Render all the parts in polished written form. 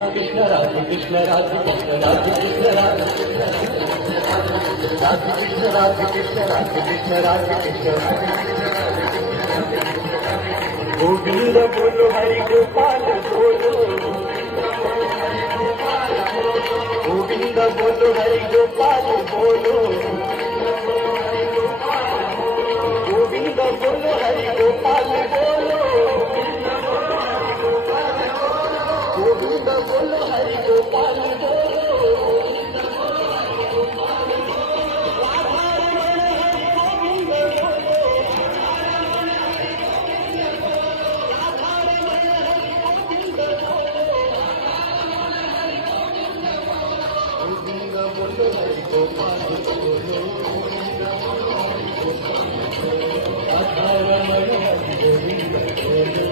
कृष्ण राधे कृष्ण राधे कृष्ण राधे कृष्ण राधे कृष्ण राधे कृष्ण राधे कृष्ण राधे कृष्ण गोविंद बोलो हरि गोपाल बोलो गोविंद बोलो हरि गोपाल बोलो गोविंद बोलो हरि गोपाल बोलो गोविंद बोलो हरि गोपाल बोलो गोविंद बोलो हरि गोपाल बोलो राधा रमण हरि गोविंद बोलो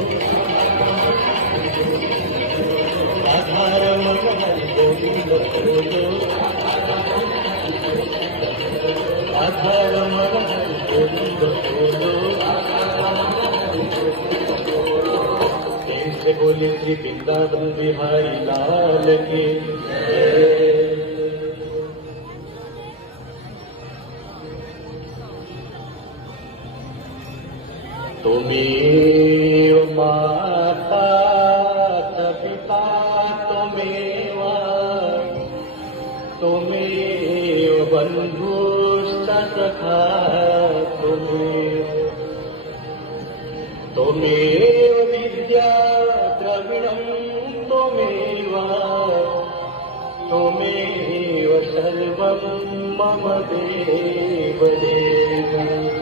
राधा रमण हरि गोविंद बोलो राधा रमण हरि गोविंद बोलो से बोले श्री वृंदावन बिहारी लाल के तुमेव माता पिता तुमेव बन्धुश्च तुमेव विद्या द्रविणं तुमेव सर्वं मम देव देव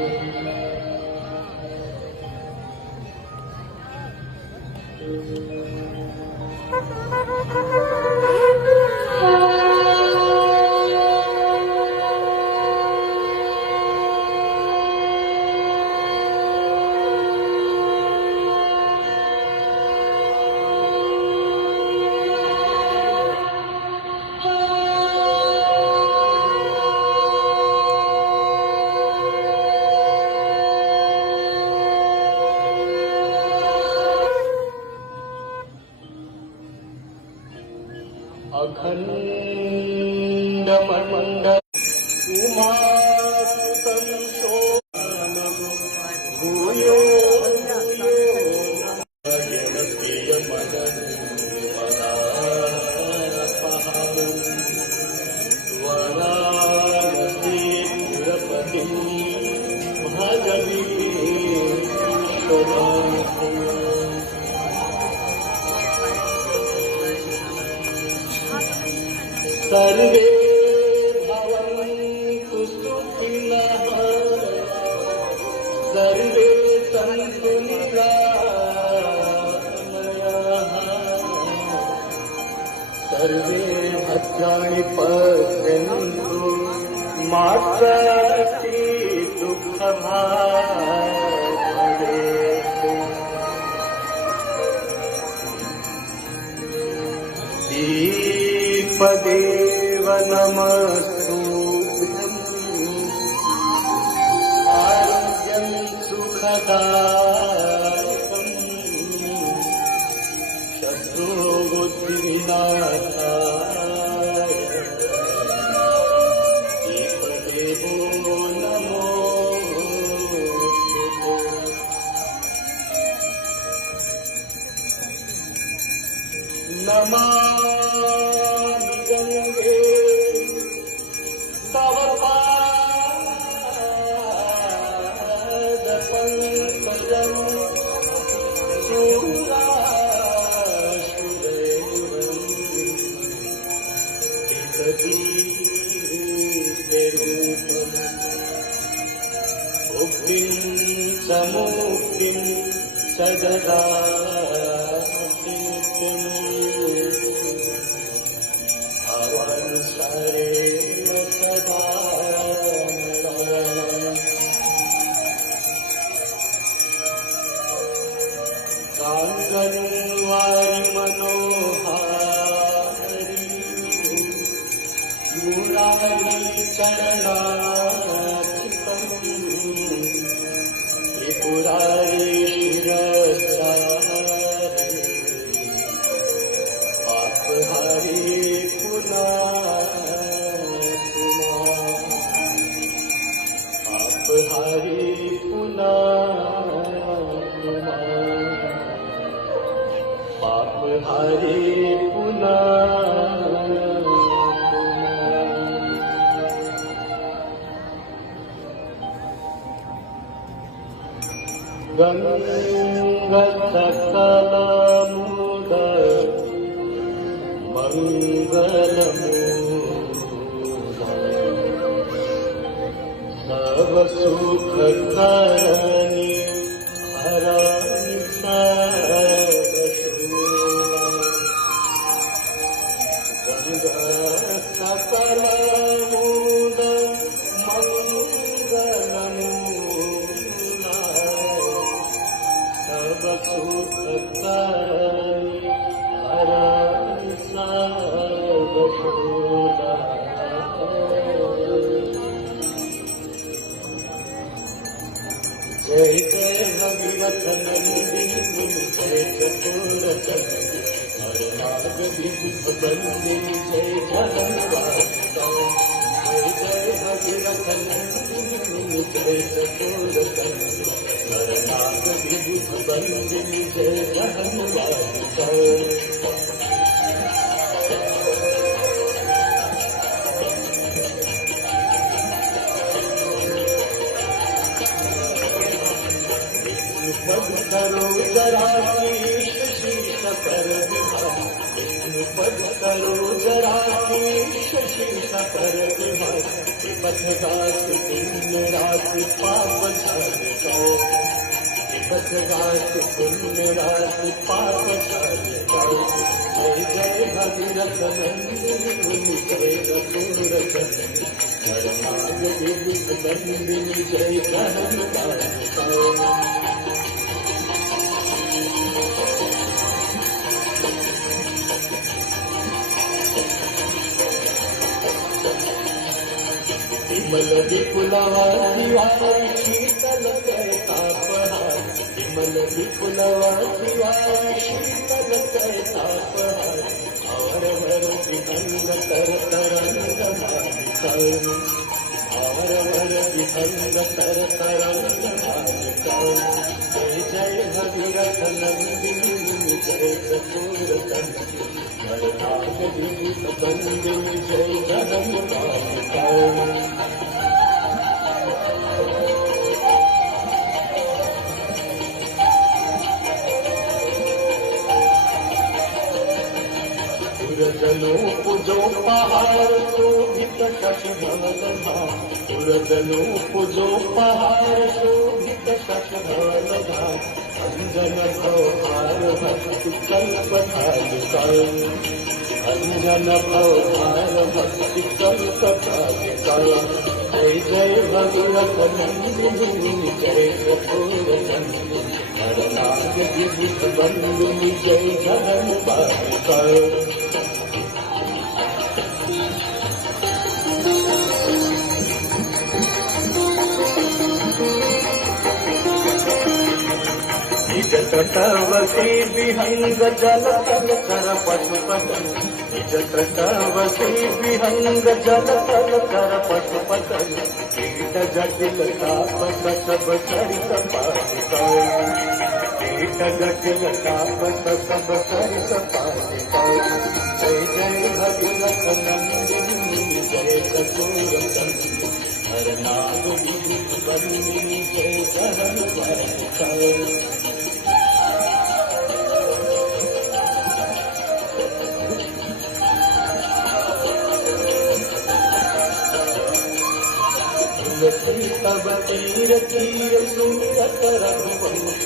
अखंड मंडल उमासुतं सोमं भूयो सर्वे भवन्तु सुखिनः सर्वे सन्तु निरामयाः सर्वे भद्राणि पश्यन्तु मा कश्चित् दुःखभाग् भवेत् दीपदेव नमस्तुभ्यं आरोग्यं सुखदायकं शत्रुबुद्धिविनाशाय दीपदेवो नमामि गंगे तव पादपङ्कजं सुरासुरैर्वन्दितदीप्तरूपम् मुक्तिं समुक्तिं सददाति नित्यम् अवसरेण सदा काङ्गन्वारि मनोहारि मुरारी चरणार्चितम् त्रिपुरारी शिरसारि पाप गङ्गसकलमुद मङ्गलमूल सब सुख करनी हरानी गङ्गसकलमुद सब सुख करनी हरानी सर्वशूला जय जय भगीरथ नंदिनी जय चतुरथ हर नाग विभुत बंदिनी जय जगन्नाथ जय जय भगीरथ नंदिनी जय चतुरथ हर नाग विभुत बंदिनी जय जगन्नाथ पद करो जरा शीश शीश कर विहार पद करो जरा शीश शीश कर विहार पथगास पुण्य राशि पाप छाड़ो पथगास पुण्य राशि पाप छाड़ो जय जय भगीरथ नंदिनी जय चतुरथ हर नाग विभुत बंदिनी जय जगन्नाथ विमल विपुलवासी वारी शीतल तापहार विमल विपुलवासी वारी शीतल तापहार और वर विहंग तर तरंग मालिकाओं और वर विहंग तर तरंग मालिकाओं जय जय भगीरथ नंदिनी जय चतुरथ हर नाग विभुत बंदिनी जय जगन्नाथ सुरजनों पूजो पहाड़ शोभित शशधवल धाम सुरजनों पूजो पहाड़ शोभित शशधवल धाम अंजन भवभार भक्ति कल्पतालिकाओं अंजन भवभार भक्ति कल्पतालिकाओं जय जय भगीरथ नंदिनी जय चतुरथ हर नाग विभुत बंदिनी जय जगन्नाथ निज तटवती विहंग जल तल कर पशुपति निज तटवती विहंग जल तल कर पशुपति कीट जटिल ताप सब चरित पालिकाओं कीट जटिल ताप सब चरित पालिकाओं जय जय भगीरथ नंदिनी जय चतुरथ हर नाग विभुत बंदिनी जय जगन्नाथ तुलसी तब तीर तीर सुंदर रघुवंश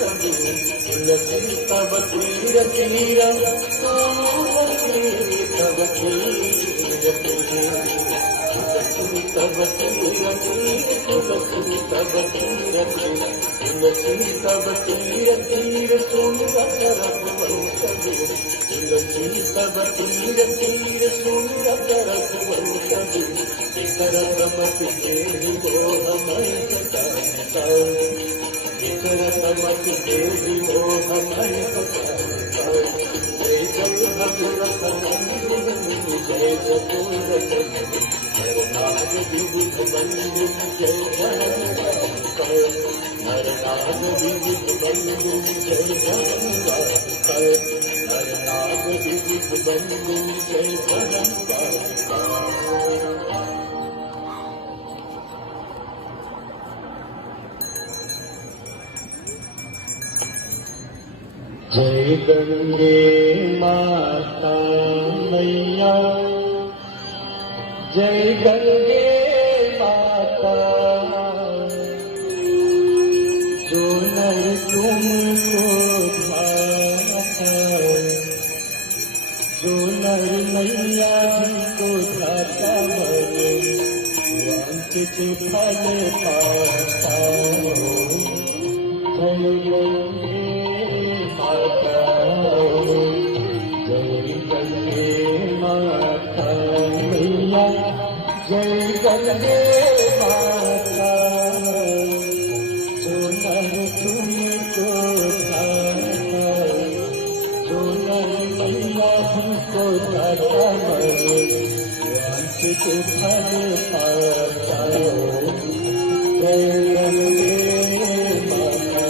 तुलसी तब तीर तीर तुलसी तब तीर तुलसी तब तीर तुलसी तब तीर तुलसी तब तीर तीर सुंदर रघुवंश तुलसी तब तीर तीर सुंदर रघुवंश करत मत देहि मोह मय सताओ करत मत देहि मोह मय सताओ जय जय भगीरथ नंदिनी जय चतुरथ हर नाग विभुत बंदिनी जय जगन्नाथ हर नाग विभुत बंदिनी जय जगन्नाथ हर नाग विविध बंदिनी जय ब्रह्मचारिणी। जय गंगे माता मैया, जय गंगे माता, जो नर तुमको धाता, जो नर मैया को धाता बने, वांछित फल पाता। जय गंगे माता, जय गंगे माता मैया, जय गंगे माता, जो नर तुमको धाता, जो नर मैया हमको धाता बने, वांछित फल पाता। जय गंगे माता।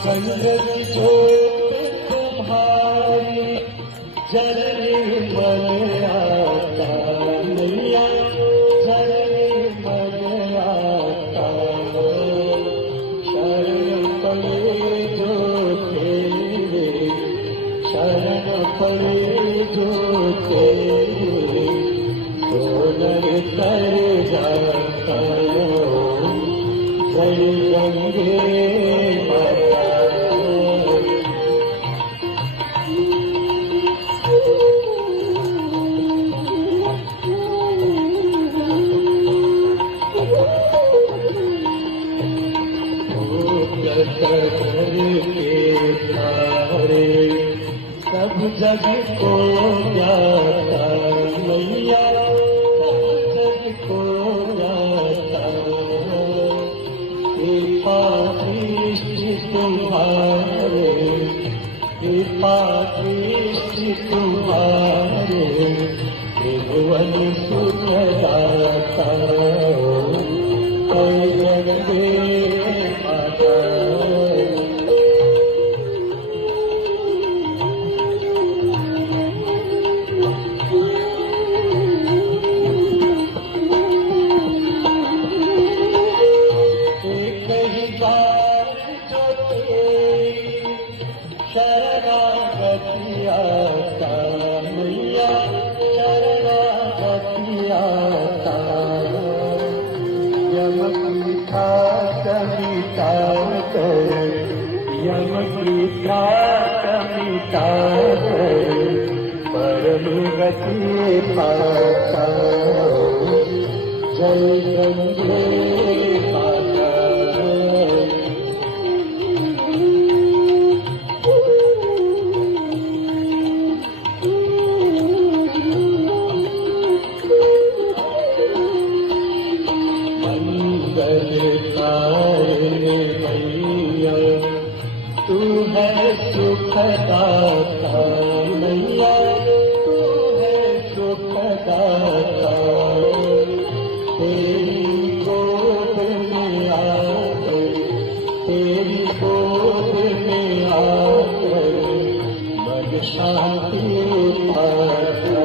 चंद्र की ज्योत तुम्हारी जलने मन आता मैया, जलने मन आता। शरण पड़े जो तेरे, शरण पड़े जो तेरे, तो नर तर जाता। जय गंगे माता। सब जग को जाता मैया, सब जग को जाता। कृपा दृष्टि तुम्हारे, कृपा दृष्टि तुम्हारे, त्रिभुवन सुखदाता। जय गंगे माता। शरणागति आता मैया, शरणागति आता। यम की ठाक मिटा कर, यम की ठाक मिटा कर, परम गति पाता। जय गंगे माता। मैया तू है सुखदाता मैया, तू है सुखदाता। तेरी गोद में आकर, तेरी गोद में आकर, मन शांति पाता।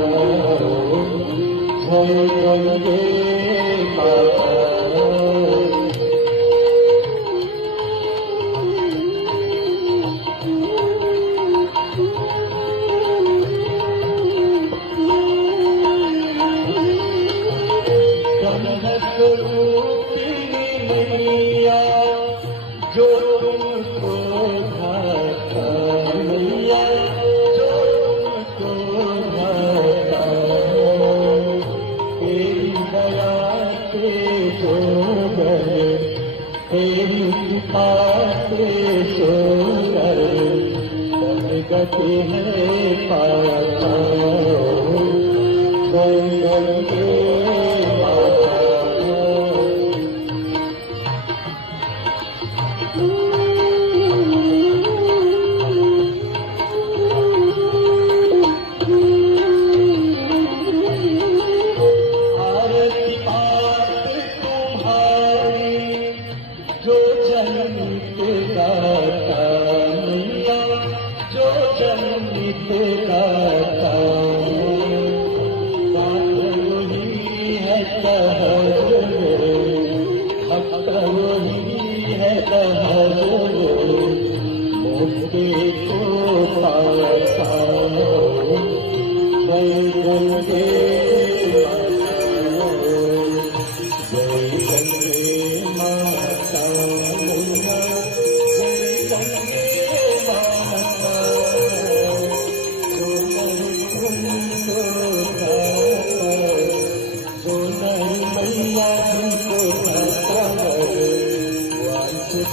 जय गंगे माता। मैया जो तुमको भाता मैया, जो तुमको भाता। तेरी दया से जो गए, तेरी कृपा से जो गए, सब गति है पाता। जय गंगे माता।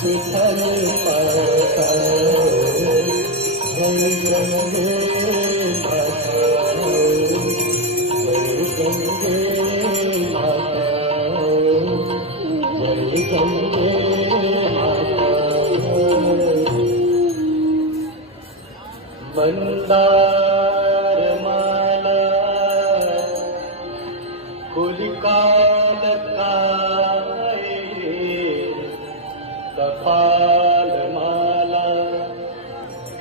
विठ्ठल माता जय गंगे माता जय गंगे माता जय गंगे माता मंदार माला कुलिकाल काये कपाल माला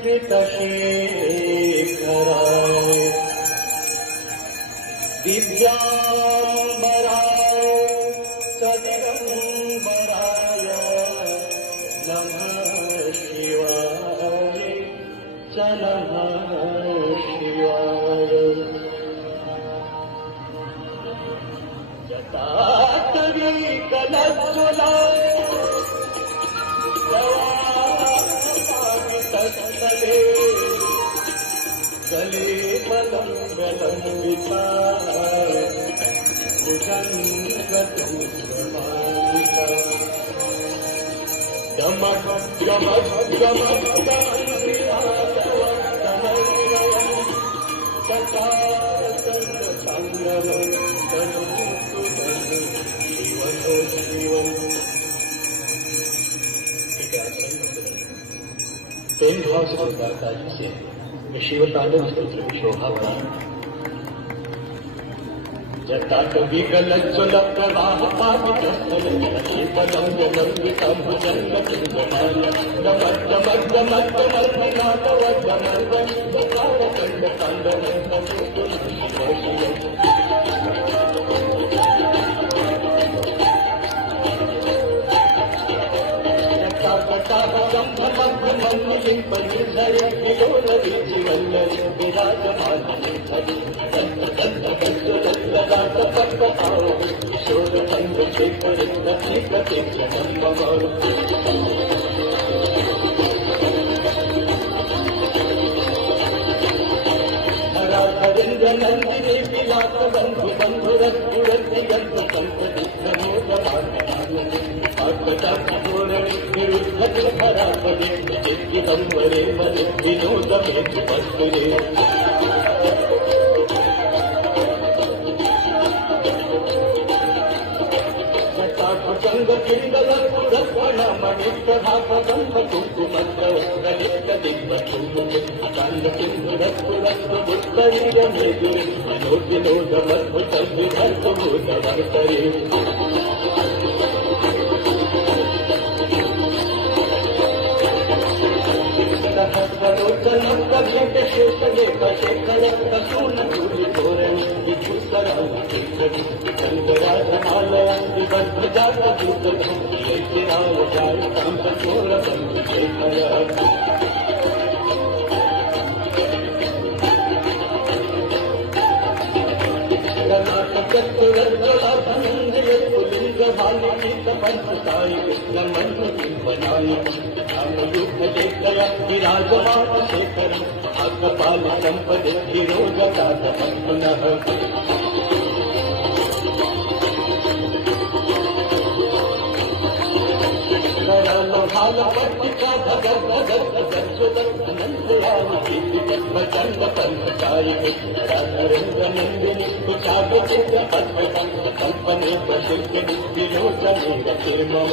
कृतशेखराय दिव्यांबराय सदिगंबराय नमः शिवाय च नमः शिवाय जटाटवी कलज्ज्वला तवापावितस्थले गले बलम्बिता भुजङ्गतुङ्गमालिका गमक गमक गमक गमक सकासंगम प्रेम भाव से उदारता जिसे मैं शिव तांडव स्तोत्र की शोभा बढ़ा जटाटवी गलज्ज्वल प्रवाह पावितस्थल पदंबिता भुजङ्गतुङ्गमाल गमक गमक गमक गमक नाटव गमक गकारकण्ड ताण्डव नंदिनी विलास बंधु बंधुरस पुरति गंध संपति विरुद्ध धरापदे दिगंबरे बले विनोद में पस्तरे जटाभुजंग किंडल पुरस्वण मणिप्रभापदंभ कुंकुमग्रवस्त्रलिप्त दिग्वचुंब अकांड सिंधुरस्पुरस्व बुद्धरीर मेदुरे मनोविनोद मद्भुत विभर्त भूतवर्तरे विराजमान शेखर आत्मपाल संपदे विरोधतात पुनः भाल पट्टिका भगत भगत भगत अनंतराम भजंग पंचकारी नरेंद्र नंदिनी कुचाग चित्र पद्म कल्पने प्रसिद्ध विलोचने रचे मम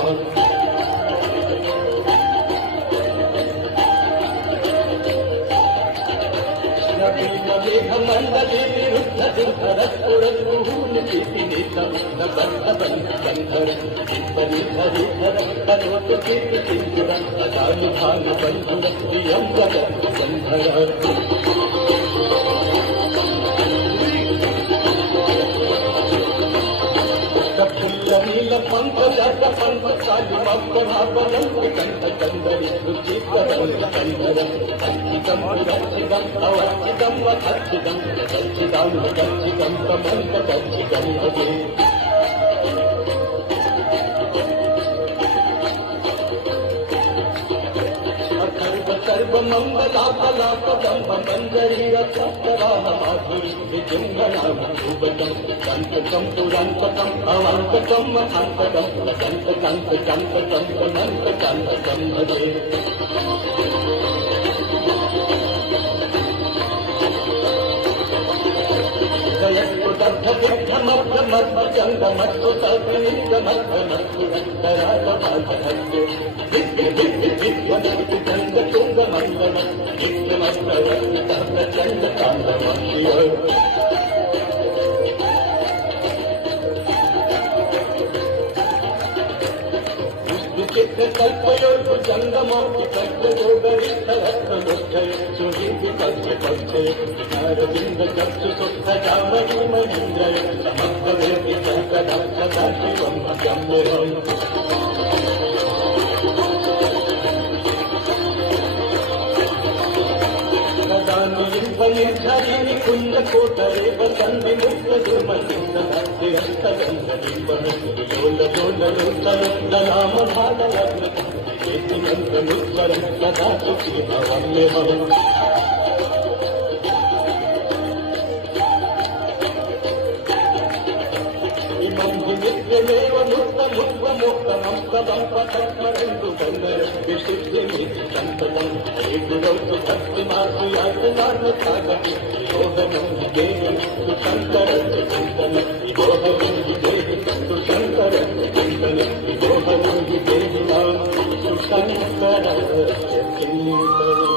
मंडली विरुद्ध दिनधरस्फुरस्फुहून कीर्तिनितं न बन्धबन्धर परिधरि धर करोतु कीर्तिसिन्धुरं अजानुभान बन्धुर प्रियं जगत् बन्धर नील पंकज पंक चालिमप्रभाबलं कंठ कंदरी रुचितरं कंदरं कंचितं रक्षितं अवर्चितं वक्षितं सच्चिदं गच्चितं प्रमंत गच्चितं भजे सर्व मंगलापलापदं मंजरीरत्नरामाधुरी विजृंभणाम शुभदं संततं पुरान्तकं अवान्तकं महान्तकं लकन्तकन्तकन्तकन्तकन्तकं भजे कुंज कोटरे बसंदी मुक्त दुर्मलिंग लोल लोल लोचन दलाम भाग लग्न मंत्र मुस्वर सदा सुखी भवन्य भव नित्यमेव मुक्त मुक्त मुक्तमं सदं पठस्मरन्तु बन्धर विशुद्धिं सन्ततं हेतुरौतु भक्तिमासु यातनार्थसागति योगनं विदेहि सुशङ्करं चिन्तनं योगनं विदेहि सुशङ्करं चिन्तनं योगनं विदेहि मां सुशङ्करं चिन्तनं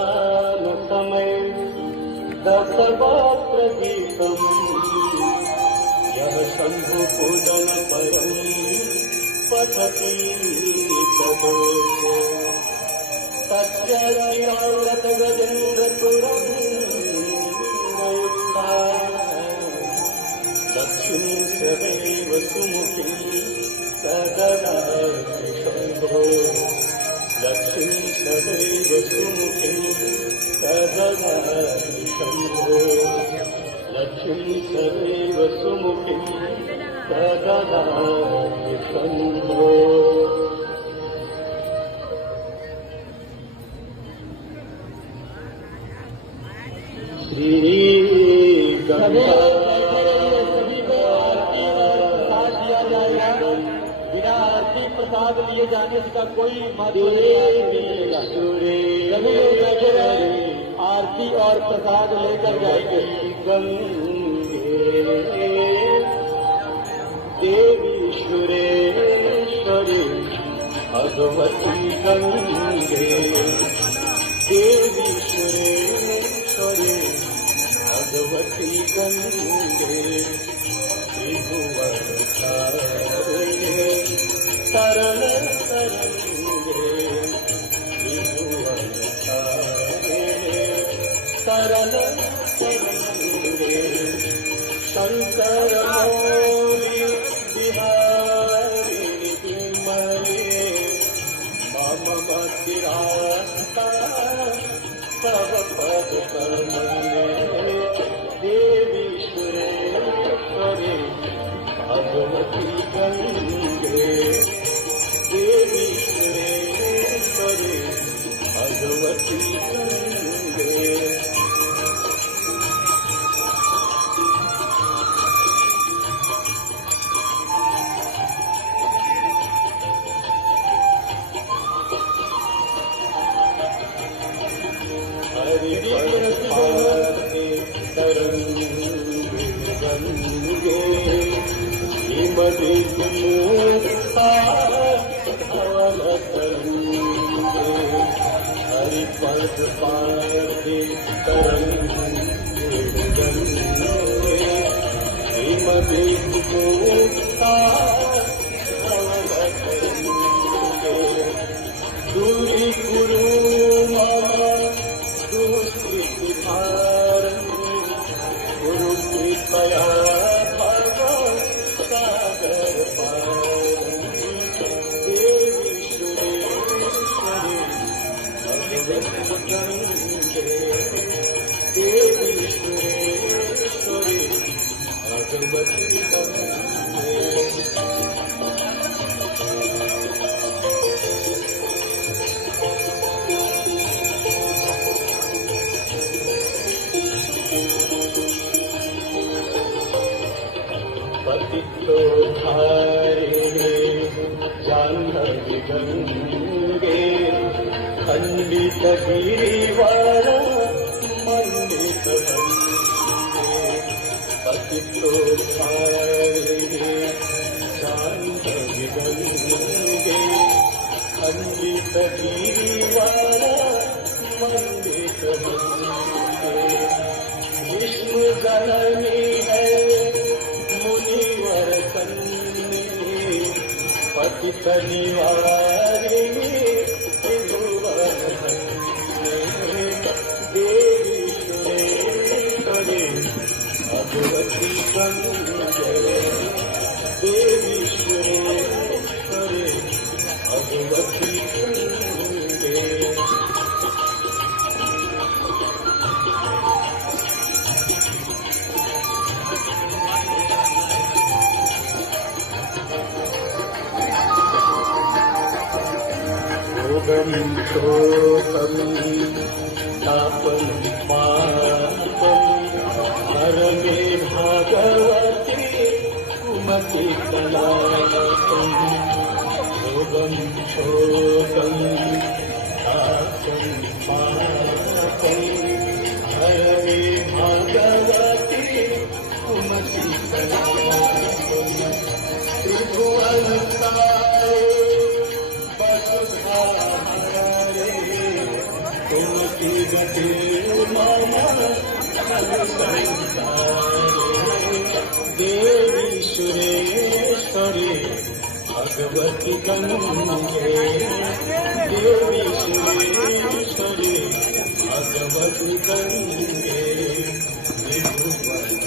पूजावसानसमये दशवात्र गीतम् यः शम्भु पूजन परम् पठति तस्य लीलाव्रत गजेन्द्रपुरम् लक्ष्मी सदैव सुमुखी सदा शम्भो लक्ष्मी सदैव सुमुखी सदा शम्भो लक्ष्मी सदैव सुमुखी सदा शम्भो श्री गंगा बिना आरती प्रसाद लिए जाने का कोई महत्व नहीं। आरती और प्रसाद लेकर जाएंगे। गंगे देवी सुरेश्वरी भगवती गंगे देवी सुरेश्वरी भगवती गंगे त्रिभुवन तारिणे तरल तरंगे त्रिभुवन तारिणे तरल तरंगे शंकर मौली बिहारिणी विमले मम मतिरास्ता सब पद कर्मणे देवी सुरेश्वरी भगवती गंगे देवी सुरेश्वरी भगवती गंगे हरिपद पार्थे दूरी कुरु मम दुष्कृति भारं गुरु कृपया भगवन् सागर पारं देवी सुरेश्वरी भगवती गंगे देवी सुरेश्वरी भगवती गंगे पतितोद्धारिणे जाह्नवी गंगे खंडित गिरिवारा मंडित वंदे पतितोद्धारिणे जाह्नवी गंगे खंडित गिरिवारा मंडित वंदे विष्णु जननी है मुनिवर कन्ये पतित निवारिणी त्रिभुवन धन्ये देवी सुरेश्वरी भगवती गंगे देवी सुरेश्वरी भगवती गंगे योगं शोकं तापं पापं हर मे भागवती कुमति कलापं योगं शोकं तापं पापं हर मे भागवती कुमति कलापं त्रिभुवनतारे तुमकी गति मामा देवी सुरेश्वरी भगवती गंगे देवी सुरेश्वरी भगवती गंगे त्रिभुवन